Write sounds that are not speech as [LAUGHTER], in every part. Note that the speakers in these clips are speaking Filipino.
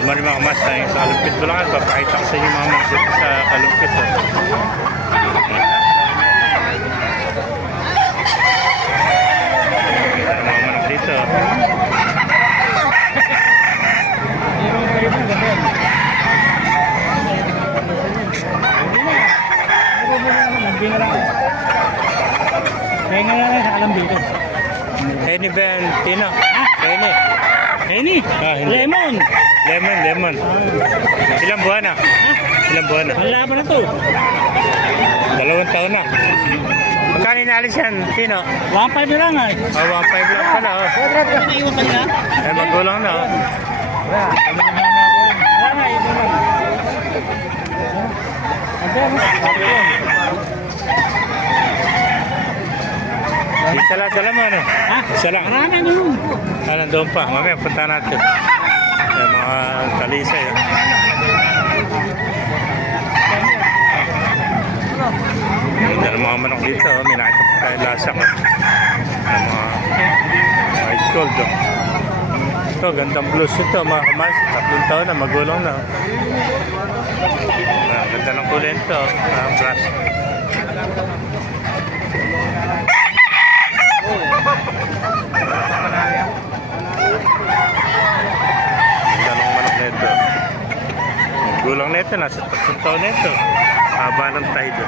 Good morning mga mas tayo sa Kalumpit Bulangan. Papakita ko sa inyo mga mas dito sa Kalumpit. Oh. Kita ng mga manok dito. Kaya nga lang sa alam dito. Henny Ben, Tino. Henny. Henny! Ah, hindi. Lemon! Lemon, lemon. Ilang buwan na? Ilang buwan na? Ang laban na to. Dalawang taon na. Magkano inalis yan, Tino? 1.5 na lang ay. Oh, 1.5 lang pala. Oh. Naiwan pa nila? Eh, magulang na. Oh. Wala na, iwan lang. Isa lang, dala mo, ano? Ha? Isa lang. Marami na yun. Ah, nandun pa. Mamaya, punta natin. Eh, mga talisay. Ng mga manok dito. Oh. May nakita tayo lasa ko. Ng mga white gold. Oh. Ito, gandang blues ito. Mga kamas. Tatlong taon na. Magulong na. Ah, ganda ng kulay nito. Oh. Ah, brass. Ganda ng manok nito. Ang Gulang nito, nasa tatlong taon nito. Haba ng tide.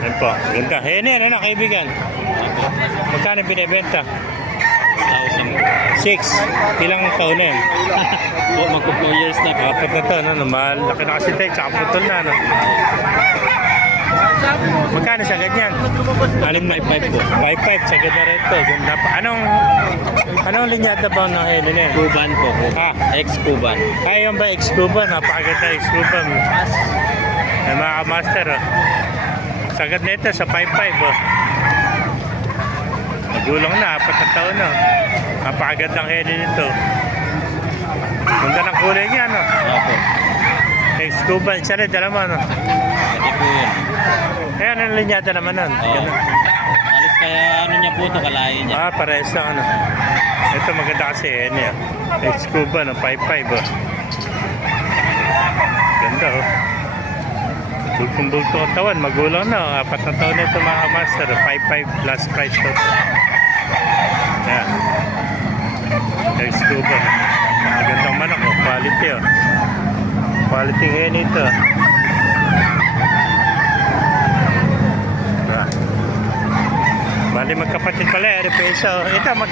Yan po, ganda. Hene, ano na kaibigan? Magkano binibenta? 1,000. Six. Ilang taon na yun? [LAUGHS] Oh, magpo 2 years na. Apat na taon, ano? Malaki na kasi tayo, tsaka putol na, ano? Magkano sa ganyan? Alim na 5 po. 5-5, sa ganda rin to. Ganda pa. Anong, anong linyata ba ng na yun? Kuban po. Ah, Ex-Kuban. Ayun ba, X-Cuban? Napakaganda X-Cuban. Ay, mga master, oh. Sagad na ito sa 5-5, oh. Magulang na, apat na taon na. oh. Napakagandang hene nito. Ganda ng kulay niya, no? Opo. X-Cuban, isa rin, dala mo, no? Pwede po yun. Eh, anong linyata naman nun? Oo. Ganun. Alis kaya ano niya po to kalayo niya. Ah, parehas lang, ano? Ito maganda kasi, hene, ah. X-Cuban, oh, 5-5, oh. Ganda, oh. Bulkong-bulto ang tawan, magulang na. oh. Apat na taon na ito mga master. 5-5 plus price to. Yan. Ex-Cuban. Magandang manok. Oh. Quality oh. Quality ngayon ito. Magkapatid pala. Eh, peso. Ito, mag